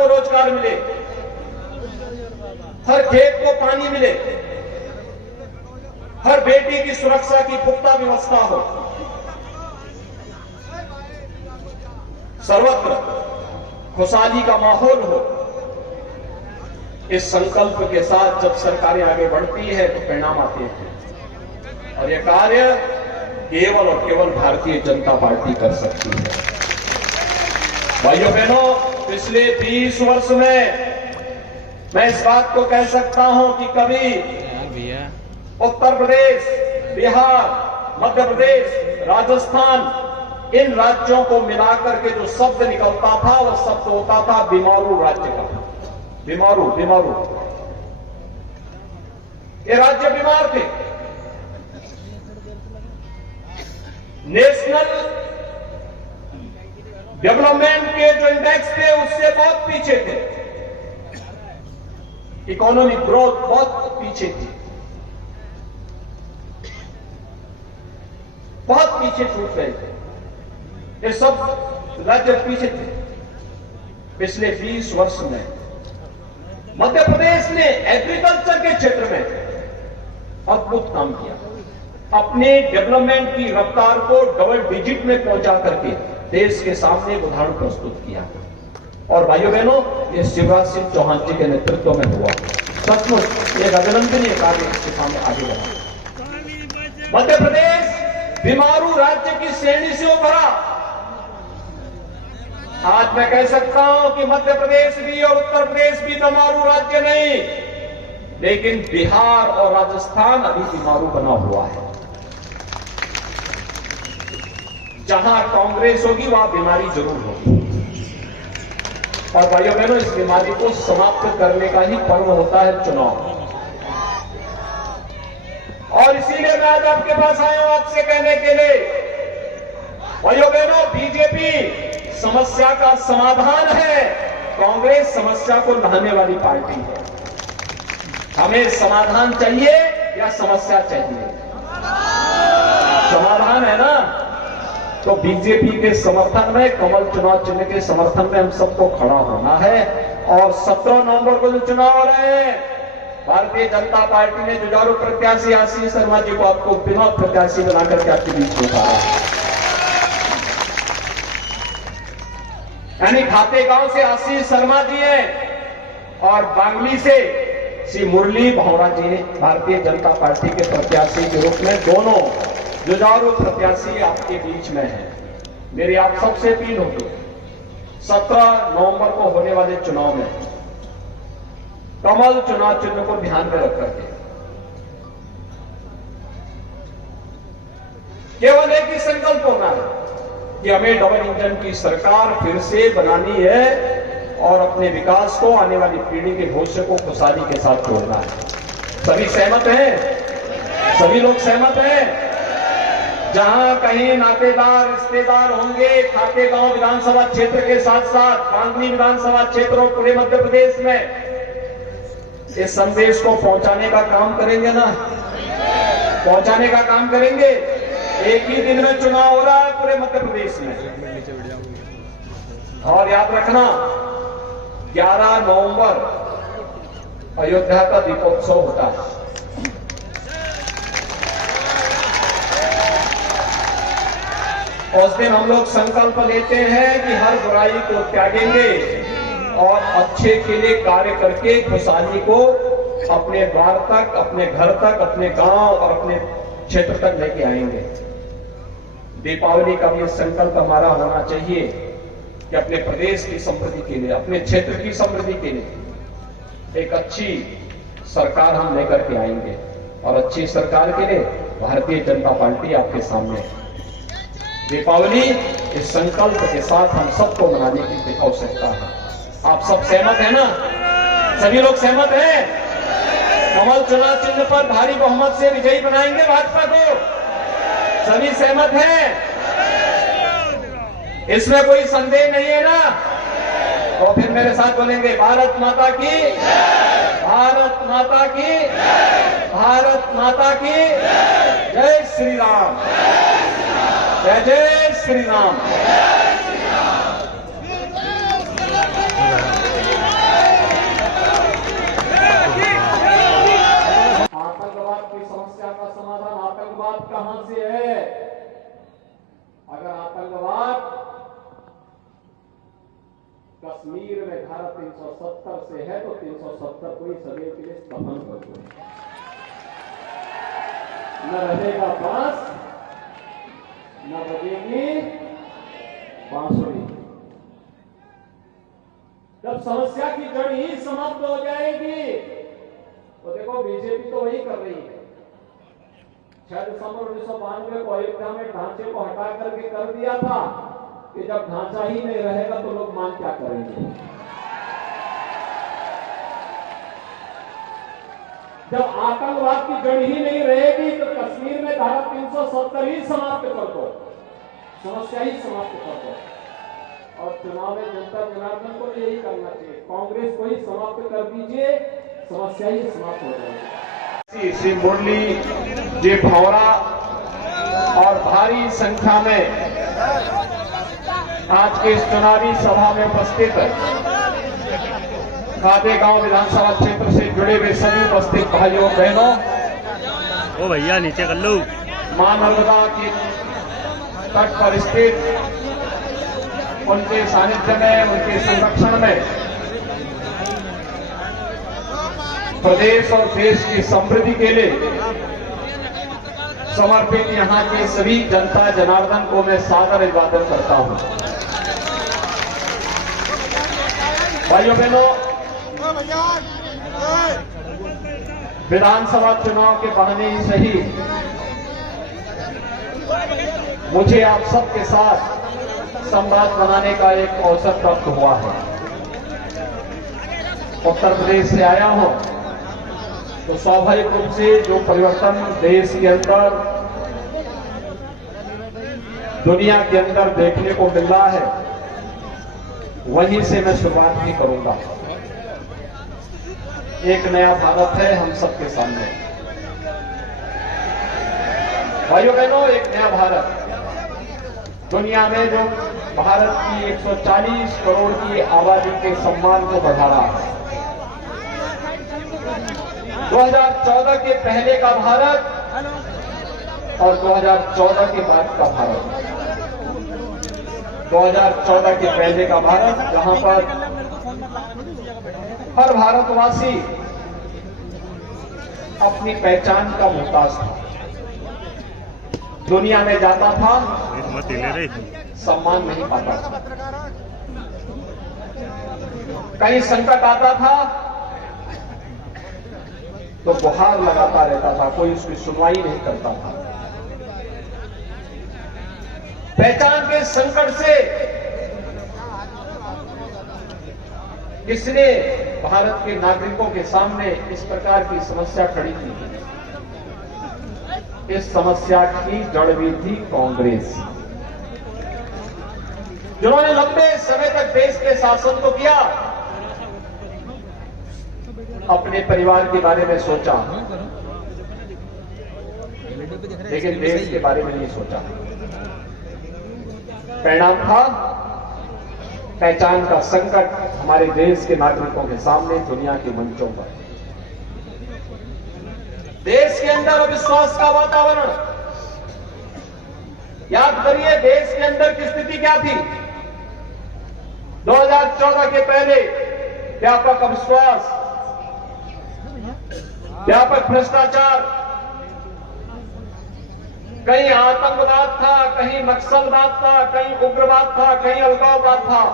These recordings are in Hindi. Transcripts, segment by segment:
को रोजगार मिले, हर खेत को पानी मिले, हर बेटी की सुरक्षा की पुख्ता व्यवस्था हो, सर्वत्र खुशहाली का माहौल हो। इस संकल्प के साथ जब सरकारें आगे बढ़ती है तो परिणाम आते हैं, और यह कार्य केवल और केवल भारतीय जनता पार्टी कर सकती है। भाइयों बहनों, पिछले 20 वर्ष में मैं इस बात को कह सकता हूं कि कभी उत्तर प्रदेश, बिहार, मध्य प्रदेश, राजस्थान, इन राज्यों को मिलाकर के जो शब्द निकलता था वह शब्द होता था बीमारू राज्य का। बीमारू, बीमारू। ये राज्य बीमार थे। नेशनल डेवलपमेंट के जो इंडेक्स थे उससे बहुत पीछे थे, इकोनॉमिक ग्रोथ बहुत पीछे थी, बहुत पीछे छूट गए थे। ये सब राज्य पीछे थे। पिछले 20 वर्ष में मध्य प्रदेश ने एग्रीकल्चर के क्षेत्र में अद्भुत काम किया। अपने डेवलपमेंट की रफ्तार को डबल डिजिट में पहुंचा करके देश के सामने एक उदाहरण प्रस्तुत किया। और भाइयों बहनों, ये शिवराज सिंह चौहान जी के नेतृत्व में हुआ। सचमुच एक अभिनंदनीय कार्य इसके सामने आगे बढ़ा। मध्य प्रदेश बीमारू राज्य की श्रेणी से उभरा। आज मैं कह सकता हूं कि मध्य प्रदेश भी और उत्तर प्रदेश भी बीमारू राज्य नहीं, लेकिन बिहार और राजस्थान अभी बीमारू बना हुआ है। जहां कांग्रेस होगी वहां बीमारी जरूर होगी। और भाइयों बहनों, इस बीमारी को समाप्त करने का ही पर्व होता है चुनाव। और इसीलिए मैं आज आपके पास आया हूं आपसे कहने के लिए, भाइयों बहनों, बीजेपी समस्या का समाधान है, कांग्रेस समस्या को लाने वाली पार्टी है। हमें समाधान चाहिए या समस्या चाहिए? समाधान है ना, तो बीजेपी के समर्थन में, कमल चुनाव चिन्ह के समर्थन में हम सबको खड़ा होना है। और 17 नवंबर को जो चुनाव हो रहे हैं, भारतीय जनता पार्टी ने जुझारू प्रत्याशी आशीष शर्मा जी को आपको बिना प्रत्याशी बनाकर के आपके बीच में उतारा है। यानी खातेगांव से आशीष शर्मा जी हैं और बांगली से श्री मुरली भौरा जी ने भारतीय जनता पार्टी के प्रत्याशी के रूप में दोनों जुझारू प्रत्याशी आपके बीच में हैं। मेरी आप सबसे अपील होगी, 17 नवंबर को होने वाले चुनाव में कमल चुनाव चिन्ह को ध्यान में रख करके केवल एक ही संकल्प होना है कि हमें डबल इंजन की सरकार फिर से बनानी है और अपने विकास को आने वाली पीढ़ी के भविष्य को खुशहाली के साथ जोड़ना है। सभी सहमत हैं? सभी लोग सहमत हैं? जहां कहीं नातेदार रिश्तेदार होंगे खातेगांव विधानसभा क्षेत्र के साथ साथ बांगली विधानसभा क्षेत्र और पूरे मध्य प्रदेश में इस संदेश को पहुंचाने का काम करेंगे ना? पहुंचाने का काम करेंगे। एक ही दिन में चुनाव हो रहा है पूरे मध्य प्रदेश में। और याद रखना, 11 नवंबर अयोध्या का दीपोत्सव होता है। उस दिन हम लोग संकल्प लेते हैं कि हर बुराई को त्यागेंगे और अच्छे के लिए कार्य करके खुशहाली को अपने द्वार तक, अपने घर तक, अपने गांव और अपने क्षेत्र तक लेके आएंगे। दीपावली का भी संकल्प हमारा होना चाहिए कि अपने प्रदेश की समृद्धि के लिए, अपने क्षेत्र की समृद्धि के लिए एक अच्छी सरकार हम लेकर के आएंगे। और अच्छी सरकार के लिए भारतीय जनता पार्टी आपके सामने है। दीपावली इस संकल्प के साथ हम सबको मनाने की आवश्यकता है। आप सब सहमत है ना? सभी लोग सहमत हैं? कमल चुनाव चिन्ह पर भारी बहुमत से विजयी बनाएंगे भाजपा को। सभी सहमत हैं? इसमें कोई संदेह नहीं है ना? तो फिर मेरे साथ बोलेंगे, भारत माता की, भारत माता की, भारत माता की जय श्री राम, जय जय श्री राम। कश्मीर में धारा 370 से है तो 370 को ही सदैव के लिए दफन कर दो, न रहेगा बांस न बजेगी बांसुरी। जब समस्या की जड़ ही समाप्त हो जाएगी तो देखो बीजेपी तो वही कर रही है। 6 दिसंबर 1992 को अयोध्या में ढांचे को हटा करके कर दिया था कि जब ढांचा ही नहीं रहेगा तो लोग मांग क्या करेंगे। जब आतंकवाद की जड़ ही नहीं रहेगी तो कश्मीर में धारा 370 ही समाप्त कर दो, समस्या ही समाप्त कर दो। और चुनाव में जनता जनार्दन को यही करना चाहिए, कांग्रेस को ही समाप्त कर दीजिए, समस्या ही समाप्त हो जाएगी। श्री मुरली जी भौरा और भारी संख्या में आज के इस चुनावी सभा में उपस्थित खातेगांव विधानसभा क्षेत्र से जुड़े हुए सभी उपस्थित भाइयों बहनों, ओ भैया नीचे कर लो। मां नर्मदा के तट पर स्थित उनके सानिध्य में, उनके संरक्षण में प्रदेश और देश की समृद्धि के लिए समर्पित यहां के सभी जनता जनार्दन को मैं सादर अभिवादन करता हूं। भाइयों बहनों, विधानसभा चुनाव के बहाने ही सही मुझे आप सबके साथ संवाद बनाने का एक अवसर प्राप्त हुआ है। उत्तर प्रदेश से आया हूं तो स्वाभाविक रूप से जो परिवर्तन देश के अंदर, दुनिया के अंदर देखने को मिल रहा है, वहीं से मैं शुरुआत भी करूंगा। एक नया भारत है हम सबके सामने। भाइयों बहनों, एक नया भारत दुनिया में जो भारत की 140 करोड़ की आबादी के सम्मान को बढ़ा रहा है। 2014 के पहले का भारत और 2014 के बाद का भारत। 2014 के पहले का भारत जहां पर हर भारतवासी अपनी पहचान का मोहताज था, दुनिया में जाता था, सम्मान नहीं पाता था, कहीं संकट आता था तो गुहार लगाता रहता था, कोई उसकी सुनवाई नहीं करता था। पहचान के संकट से किसने भारत के नागरिकों के सामने इस प्रकार की समस्या खड़ी की? इस समस्या की जड़ भी थी कांग्रेस, जिन्होंने लंबे समय तक देश के शासन को किया, अपने परिवार के बारे में सोचा, लेकिन देश के बारे में नहीं सोचा। परिणाम था पहचान का संकट हमारे देश के नागरिकों के सामने, दुनिया के मंचों पर। देश के अंदर अविश्वास का वातावरण, याद करिए देश के अंदर की स्थिति क्या थी। 2014 के पहले व्यापक अविश्वास, व्यापक भ्रष्टाचार, कहीं आतंकवाद था, कहीं नक्सलवाद था, कहीं उग्रवाद था, कहीं अलगाववाद था।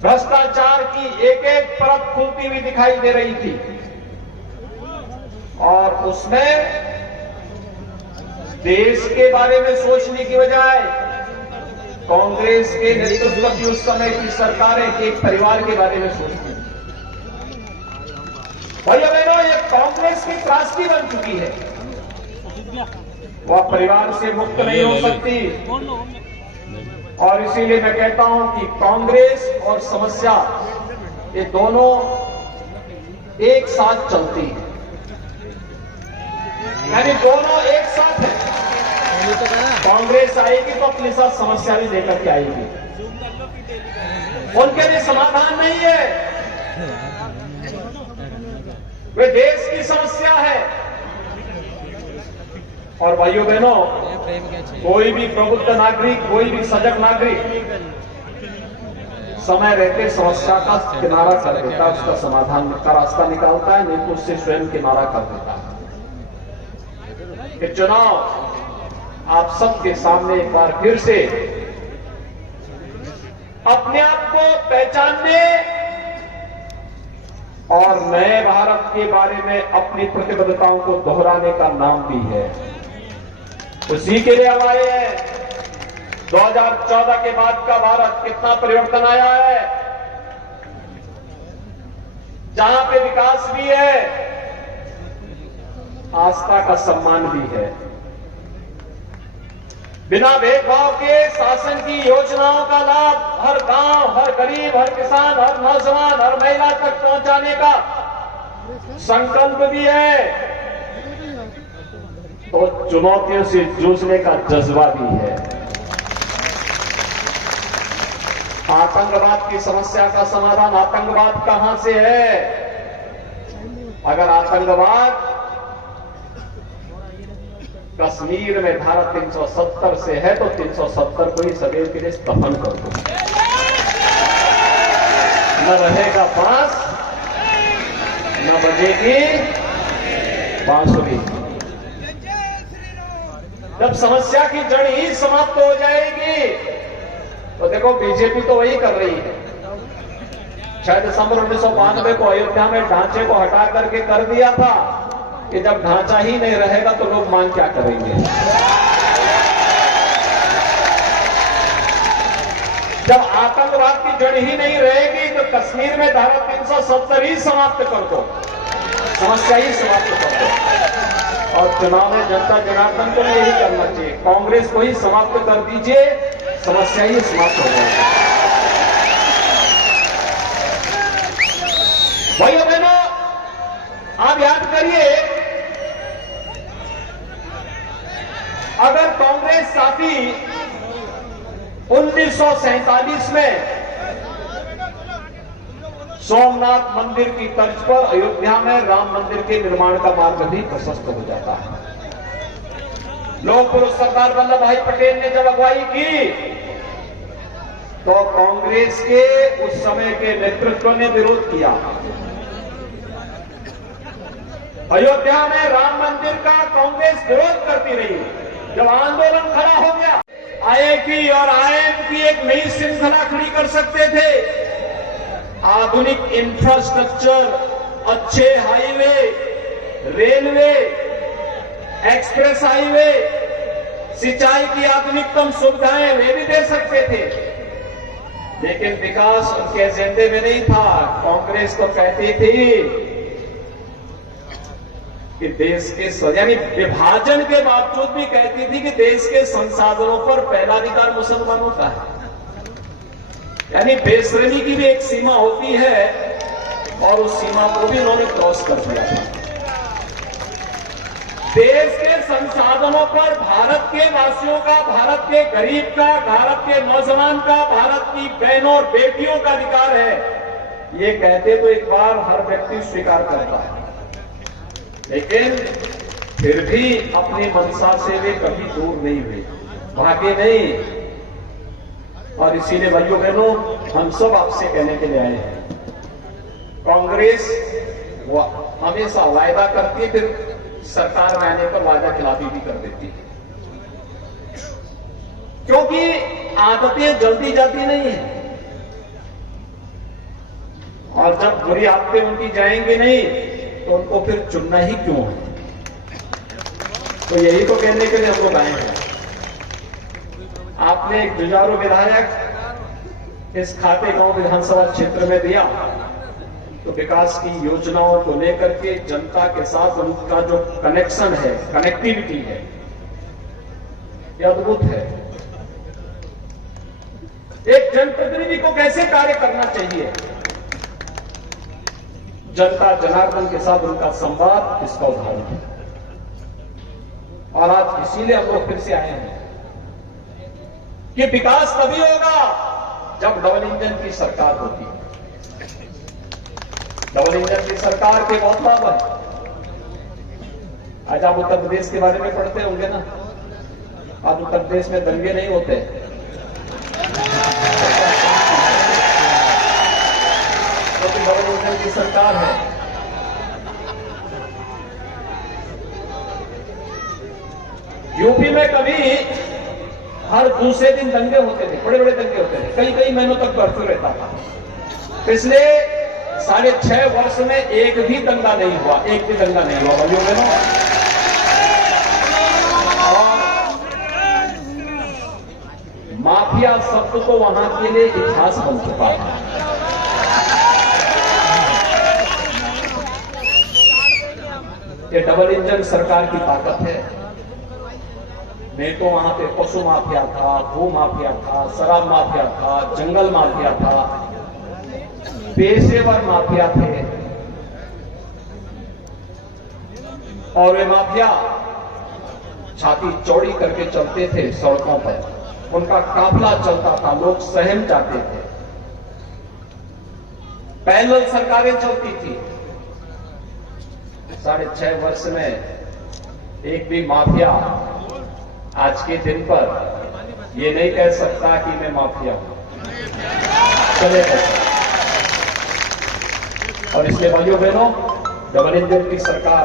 भ्रष्टाचार की एक एक परत खुलती हुई दिखाई दे रही थी और उसमें देश के बारे में सोचने की बजाय कांग्रेस के नेतृत्व की उस समय की सरकारें एक परिवार के बारे में सोचती। भाइयों बहनों, ये कांग्रेस की त्रासदी बन चुकी है, वह परिवार से मुक्त नहीं हो सकती। और इसीलिए मैं कहता हूं कि कांग्रेस और समस्या ये दोनों एक साथ चलती हैं, यानी दोनों एक साथ है। कांग्रेस आएगी तो अपने साथ समस्या भी लेकर के आएगी, उनके लिए समाधान नहीं है, वे देश की समस्या है। और भाइयों बहनों, कोई भी प्रबुद्ध नागरिक, कोई भी सजग नागरिक समय रहते समस्या का किनारा कर देता है, उसका समाधान का रास्ता निकालता है, नहीं तो उससे स्वयं किनारा कर देता है। ये चुनाव आप सबके सामने एक बार फिर से अपने आप को पहचानने और नए भारत के बारे में अपनी प्रतिबद्धताओं को दोहराने का नाम भी है। उसी के लिए हम आए हैं। 2014 के बाद का भारत कितना परिवर्तन आया है, जहां पे विकास भी है, आस्था का सम्मान भी है। बिना भेदभाव के शासन की योजनाओं का लाभ हर गांव, हर गरीब, हर किसान, हर नौजवान, हर महिला तक पहुंचाने का संकल्प भी है, तो चुनौतियों से जूझने का जज्बा भी है। आतंकवाद की समस्या का समाधान आतंकवाद कहां से है? अगर आतंकवाद कश्मीर में धारा 370 से है तो 370 को ही सदैव के लिए दफन कर दो। न रहेगा बांस, न बजेगी बांसुरी। जब समस्या की जड़ ही समाप्त हो जाएगी, तो देखो बीजेपी तो वही कर रही है। 6 दिसंबर 1992 को अयोध्या में ढांचे को हटा करके कर दिया था कि जब ढांचा ही नहीं रहेगा तो लोग मांग क्या करेंगे। जब आतंकवाद की जड़ ही नहीं रहेगी तो कश्मीर में धारा 370 ही समाप्त कर दो, समस्या ही समाप्त कर दो। और चुनाव में जनता जनार्दन को यही करना चाहिए, कांग्रेस को ही समाप्त कर दीजिए, समस्या ही समाप्त हो जाएगी। भाइयों बहनों, आप याद करिए, अगर कांग्रेस साथी 1947 में सोमनाथ मंदिर की तर्ज पर अयोध्या में राम मंदिर के निर्माण का मार्ग भी प्रशस्त हो जाता है। लोक पुरुष सरदार वल्लभ भाई पटेल ने जब अगुवाई की तो कांग्रेस के उस समय के नेतृत्व ने विरोध किया। अयोध्या में राम मंदिर का कांग्रेस विरोध करती रही। जब आंदोलन खड़ा हो गया, आईआईटी और आईआईएम की एक नई श्रृंखला खड़ी कर सकते थे। आधुनिक इंफ्रास्ट्रक्चर, अच्छे हाईवे, रेलवे, एक्सप्रेस हाईवे, सिंचाई की आधुनिकतम सुविधाएं वे भी दे सकते थे, लेकिन विकास उनके एजेंडे में नहीं था। कांग्रेस तो कहती थी कि देश के यानी विभाजन के बावजूद भी कहती थी कि देश के संसाधनों पर पहला अधिकार मुसलमानों का है। यानी बेशर्मी की भी एक सीमा होती है और उस सीमा को भी उन्होंने क्रॉस कर दिया था। देश के संसाधनों पर भारत के वासियों का, भारत के गरीब का, भारत के नौजवान का, भारत की बहनों और बेटियों का अधिकार है, ये कहते तो एक बार हर व्यक्ति स्वीकार करता है, लेकिन फिर भी अपनी मंशा से वे कभी दूर नहीं हुए, भागे नहीं। और इसीलिए भाइयों बहनों, हम सब आपसे कहने के लिए आए हैं, कांग्रेस वो हमेशा वायदा करती है, फिर सरकार में आने पर वायदा खिलाफी भी कर देती है, क्योंकि आदतें जल्दी जाती नहीं है। और जब बुरी आदतें उनकी जाएंगी नहीं तो उनको फिर चुनना ही क्यों है। तो यही तो कहने के लिए हम लोग आए हैं। आपने एक जुझारू विधायक इस खातेगांव विधानसभा क्षेत्र में दिया, तो विकास की योजनाओं को लेकर के जनता के साथ उनका जो कनेक्शन है, कनेक्टिविटी है, यह अद्भुत है। एक जनप्रतिनिधि को कैसे कार्य करना चाहिए, जनता जनार्दन के साथ उनका संवाद इसका उदाहरण है। और आज इसीलिए हम लोग फिर से आए हैं कि विकास तभी होगा जब डबल इंजन की सरकार होती है। डबल इंजन की सरकार के बहुत लाभ है। आज आप उत्तर प्रदेश के बारे में पढ़ते होंगे ना, आज उत्तर प्रदेश में दंगे नहीं होते, सरकार है। यूपी में कभी हर दूसरे दिन दंगे होते थे, बड़े बड़े दंगे होते थे, कई कई महीनों तक कर्फ्यू रहता था। पिछले 6.5 वर्ष में एक भी दंगा नहीं हुआ, एक भी दंगा नहीं हुआ भाइयों बहनों। और माफिया शब्द तो वहां के लिए इतिहास बन चुका था। ये डबल इंजन सरकार की ताकत है। नहीं तो वहां पे पशु माफिया था, भू माफिया था, शराब माफिया था, जंगल माफिया था, पेशेवर माफिया थे। और वे माफिया छाती चौड़ी करके चलते थे सड़कों पर, उनका काफिला चलता था, लोग सहम जाते थे। पैरेलल सरकारें चलती थी। 6.5 वर्ष में एक भी माफिया आज के दिन पर ये नहीं कह सकता कि मैं माफिया हूं, चलेगा। और इसलिए भाइयों बहनों, डबल इंजन की सरकार